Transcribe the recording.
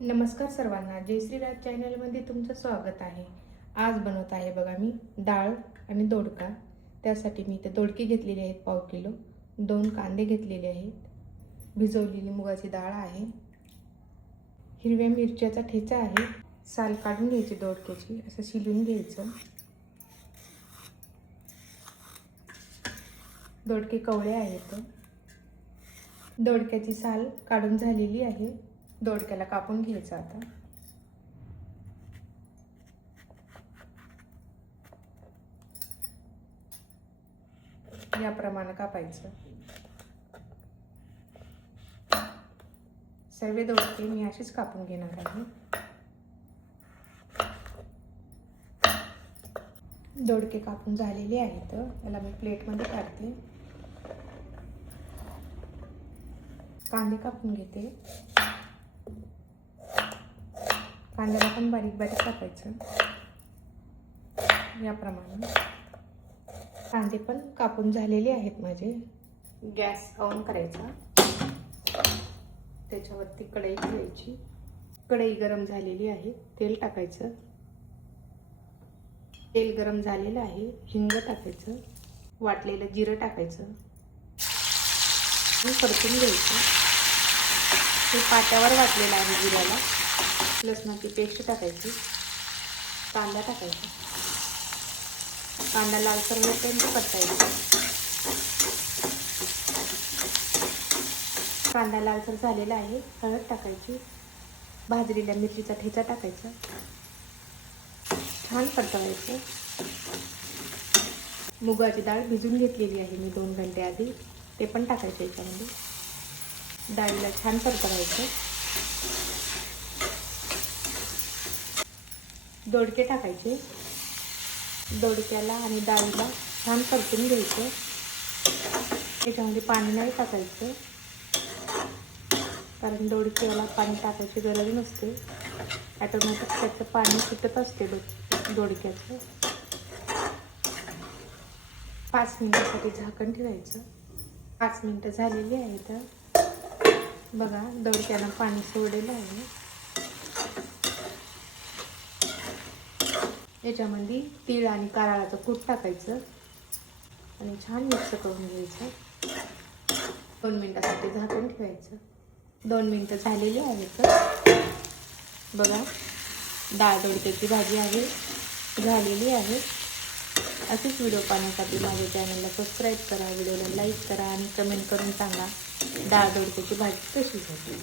नमस्कार सर्वांना, जय श्रीराज चॅनलमध्ये तुमचं स्वागत आहे। आज बनवत आहे बघा मी डाळ आणि दोडका। त्यासाठी मी इथे दोडके घेतलेले आहेत पाव किलो, 2 कांदे घेतलेले आहेत, भिजवलेली मुगाची डाळ आहे, हिरव्या मिरच्याचा ठेचा आहे, साल काढून घ्यायची दोडक्याची, असं शिलून घ्यायचं। दोडके कवळे आहेत, दोडक्याची साल काढून झालेली आहे। दोडक्याला कापून घ्यायचं आता। याप्रमाणे कापायचं। सर्व दोडके मी असेच कापून घेणार आहे। दोडके कापून झालेले आहेत, त्याला मी प्लेटमध्ये काढते। कांदे कापून घेते। कांद्याला पण बारीक बारीक कापायचं याप्रमाणे। कांदे पण कापून झालेले आहेत माझे। गॅस ऑन करायचा, त्याच्यावरती कढई ठेवायची। कढई गरम झालेली आहे, तेल टाकायचं। तेल गरम झालेलं आहे, हिंग टाकायचं, वाटलेलं जिरं टाकायचं आणि परतून घ्यायचं। हे पाट्यावर वाटलेलं आहे जिऱ्याला। लसणाची पेस्ट टाकायची, कांदा टाकायचा, कांदा लालसर होईपर्यंत परतायचा। कांदा लालसर झालेला आहे, हळद टाकायची, भाजलेल्या मिरचीचा ठेचा टाकायचा, छान परतवायचं। मुगाची डाळ भिजून घेतलेली आहे मी 2 घंटे आधी, ते पण टाकायचं याच्यामध्ये। डाळीला छान परतवायचं। दोडके टाकायचे, दोडक्याला आणि डाळीला छान परतून घ्यायचं। त्याच्यामध्ये पाणी नाही टाकायचं, कारण दोडक्याला पाणी टाकायची गरज नसते, ऑटोमॅटिक त्याचं पाणी सुटत असते दोडक्याचं। 5 मिनिटासाठी झाकण ठेवायचं। 5 मिनिटं झालेली आहेत, बघा दोडक्यानं पाणी सोडलेलं आहे। याच्यामध्ये तीळ आणि कारळाचं कूट टाकायचं आणि छान मिक्स करून घ्यायचं। 2 मिनिटासाठी झाकून ठेवायचं। 2 मिनिटं झालेली आहेत, बघा डाळ दोडक्याची भाजी आहे झालेली आहे। असेच व्हिडिओ पाहण्यासाठी माझ्या चॅनलला सबस्क्राईब करा, व्हिडिओला लाईक करा आणि कमेंट करून सांगा डाळ दोडक्याची भाजी कशी झाली।